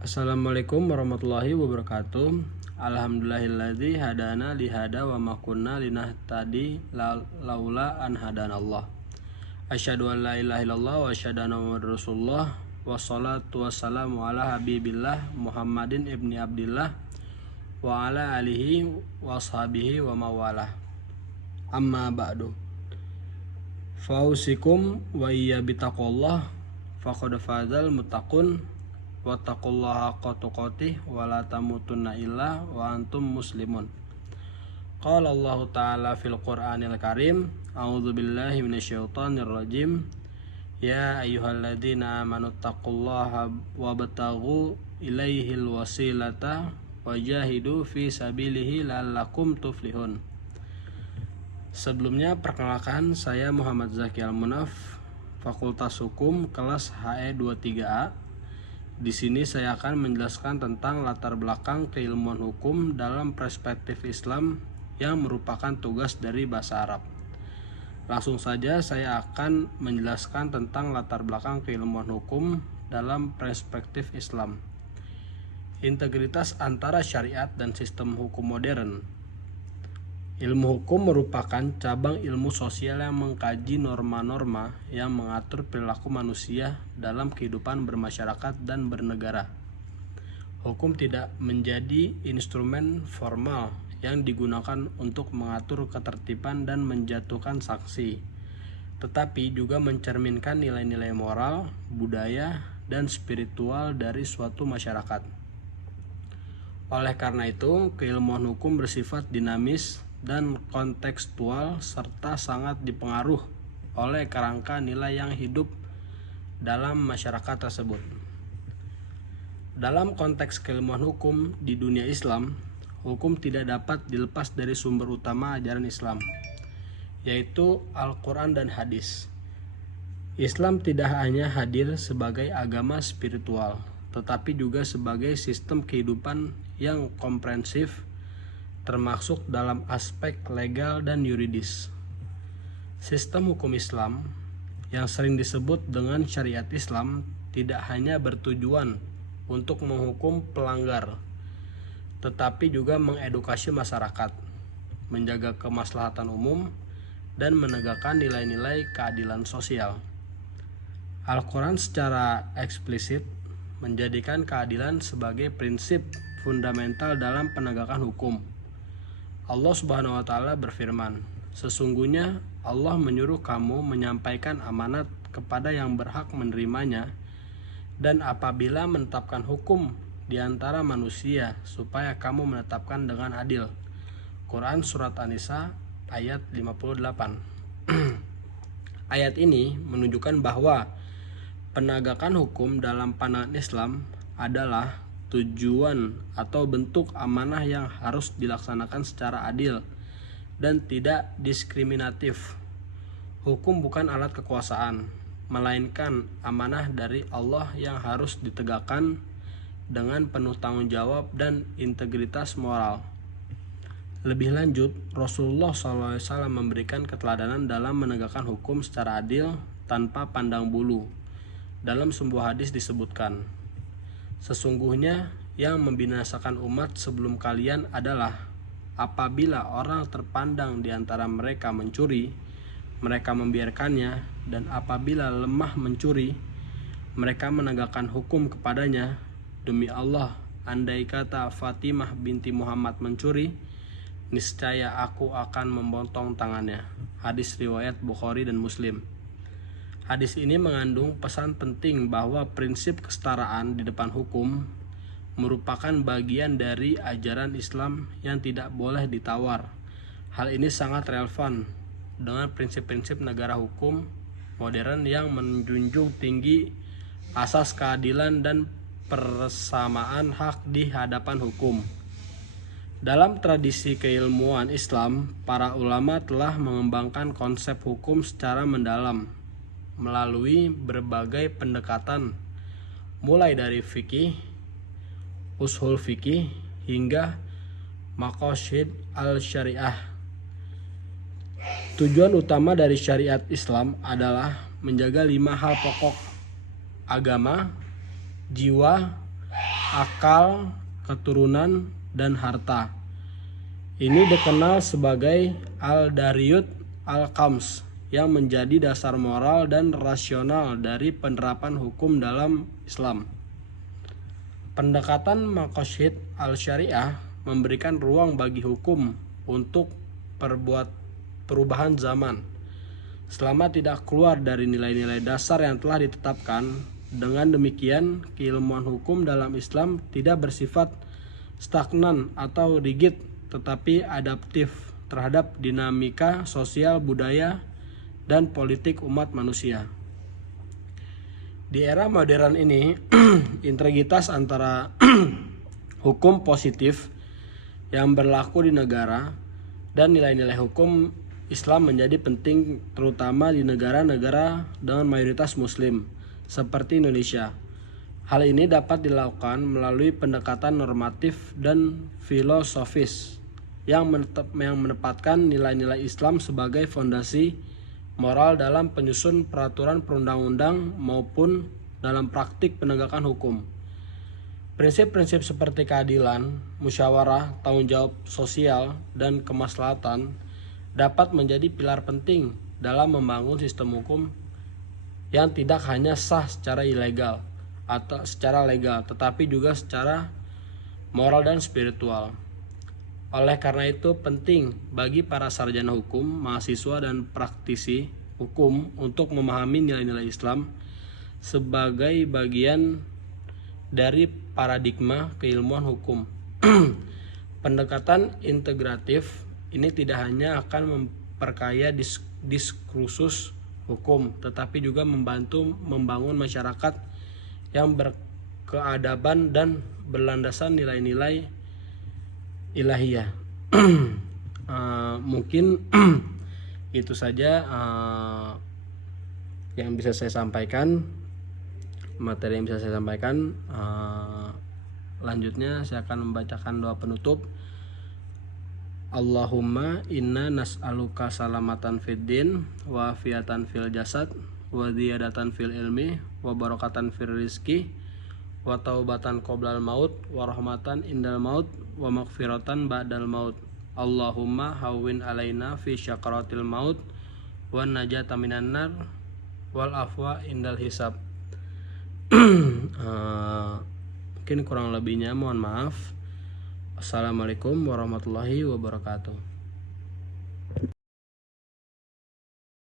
Assalamualaikum warahmatullahi wabarakatuh. Alhamdulillahilladzi hadana lihada wa ma kunna linahtadi laula an hadanallah. Asyhadu an la ilaha illallah wa asyhadu anna muhammadar rasulullah. Wassalatu wassalamu ala habibillah Muhammadin ibni Abdillah wa ala alihi wa ashabihi wa mawalah. Amma ba'du. Fausikum wa iyya bitaqullah faqad fazal muttaqun wattaqullaha haqqa tuqatih wa la tamutunna illa wa antum muslimun. Qala Allah ta'ala fil Qur'anil Karim, a'udzu billahi minasyaitonir rajim. Ya ayyuhalladzina amanu taqullaha wabtaghu ilaihil wasilata wajahidu fi sabilihi la'allakum tuflihun. Sebelumnya perkenalkan, saya Muhammad Zaki Al-Munaf, Fakultas Hukum kelas HE 23A. Di sini saya akan menjelaskan tentang latar belakang keilmuan hukum dalam perspektif Islam yang merupakan tugas dari bahasa Arab. Langsung saja saya akan menjelaskan tentang latar belakang keilmuan hukum dalam perspektif Islam. Integritas antara syariat dan sistem hukum modern. Ilmu hukum merupakan cabang ilmu sosial yang mengkaji norma-norma yang mengatur perilaku manusia dalam kehidupan bermasyarakat dan bernegara. Hukum tidak menjadi instrumen formal yang digunakan untuk mengatur ketertiban dan menjatuhkan sanksi, tetapi juga mencerminkan nilai-nilai moral, budaya, dan spiritual dari suatu masyarakat. Oleh karena itu, keilmuan hukum bersifat dinamis dan kontekstual serta sangat dipengaruhi oleh kerangka nilai yang hidup dalam masyarakat tersebut. Dalam konteks keilmuan hukum di dunia Islam, hukum tidak dapat dilepas dari sumber utama ajaran Islam, yaitu Al-Quran dan Hadis. Islam tidak hanya hadir sebagai agama spiritual, tetapi juga sebagai sistem kehidupan yang komprehensif, termasuk dalam aspek legal dan yuridis. Sistem hukum Islam yang sering disebut dengan syariat Islam tidak hanya bertujuan untuk menghukum pelanggar, tetapi juga mengedukasi masyarakat, menjaga kemaslahatan umum, dan menegakkan nilai-nilai keadilan sosial. Al-Quran secara eksplisit menjadikan keadilan sebagai prinsip fundamental dalam penegakan hukum. Allah Subhanahu wa Ta'ala berfirman, "Sesungguhnya Allah menyuruh kamu menyampaikan amanat kepada yang berhak menerimanya, dan apabila menetapkan hukum di antara manusia, supaya kamu menetapkan dengan adil." Quran Surat An-Nisa ayat 58. Ayat ini menunjukkan bahwa penegakan hukum dalam pandangan Islam adalah tujuan atau bentuk amanah yang harus dilaksanakan secara adil dan tidak diskriminatif. Hukum bukan alat kekuasaan, melainkan amanah dari Allah yang harus ditegakkan dengan penuh tanggung jawab dan integritas moral. Lebih lanjut, Rasulullah SAW memberikan keteladanan dalam menegakkan hukum secara adil tanpa pandang bulu. Dalam sebuah hadis disebutkan, "Sesungguhnya yang membinasakan umat sebelum kalian adalah apabila orang terpandang di antara mereka mencuri, mereka membiarkannya, dan apabila lemah mencuri, mereka menegakkan hukum kepadanya. Demi Allah, andai kata Fatimah binti Muhammad mencuri, niscaya aku akan memotong tangannya." Hadis riwayat Bukhari dan Muslim. Hadis ini mengandung pesan penting bahwa prinsip kesetaraan di depan hukum merupakan bagian dari ajaran Islam yang tidak boleh ditawar. Hal ini sangat relevan dengan prinsip-prinsip negara hukum modern yang menjunjung tinggi asas keadilan dan persamaan hak di hadapan hukum. Dalam tradisi keilmuan Islam, para ulama telah mengembangkan konsep hukum secara mendalam melalui berbagai pendekatan, mulai dari fikih, ushul fikih, hingga maqasid al-syariah. Tujuan utama dari syariat Islam adalah menjaga 5 hal pokok: agama, jiwa, akal, keturunan, dan harta. Ini dikenal sebagai al-dariyut al-khams yang menjadi dasar moral dan rasional dari penerapan hukum dalam Islam. Pendekatan maqasid al-syariah memberikan ruang bagi hukum untuk perubahan zaman selama tidak keluar dari nilai-nilai dasar yang telah ditetapkan. Dengan demikian, keilmuan hukum dalam Islam tidak bersifat stagnan atau rigid, tetapi adaptif terhadap dinamika sosial, budaya, dan politik umat manusia. Di era modern ini, integritas antara hukum positif yang berlaku di negara dan nilai-nilai hukum Islam menjadi penting, terutama di negara-negara dengan mayoritas Muslim seperti Indonesia. Hal ini dapat dilakukan melalui pendekatan normatif dan filosofis yang menempatkan nilai-nilai Islam sebagai fondasi moral dalam penyusun peraturan perundang-undang maupun dalam praktik penegakan hukum. Prinsip-prinsip seperti keadilan, musyawarah, tanggung jawab sosial, dan kemaslahatan dapat menjadi pilar penting dalam membangun sistem hukum yang tidak hanya sah secara ilegal atau secara legal, tetapi juga secara moral dan spiritual. Oleh karena itu penting bagi para sarjana hukum, mahasiswa, dan praktisi hukum untuk memahami nilai-nilai Islam sebagai bagian dari paradigma keilmuan hukum. Pendekatan integratif ini tidak hanya akan memperkaya diskursus hukum, tetapi juga membantu membangun masyarakat yang berkeadaban dan berlandasan nilai-nilai ilahiyah. Mungkin itu saja yang bisa saya sampaikan, materi yang bisa saya sampaikan. Lanjutnya saya akan membacakan doa penutup. Allahumma inna nas'aluka salamatan fid din wa afiatan fil jasad wa ziyadatan fil ilmi wa barakatan fil rizki wa taubatan qoblal maut wa rahmatan indal maut wa maghfiratan ba'dal maut. Allahumma hawwin alaina fi syakaratil maut wa najata minan nar wal afwa indal hisab. Mungkin kurang lebihnya mohon maaf. Assalamualaikum warahmatullahi wabarakatuh.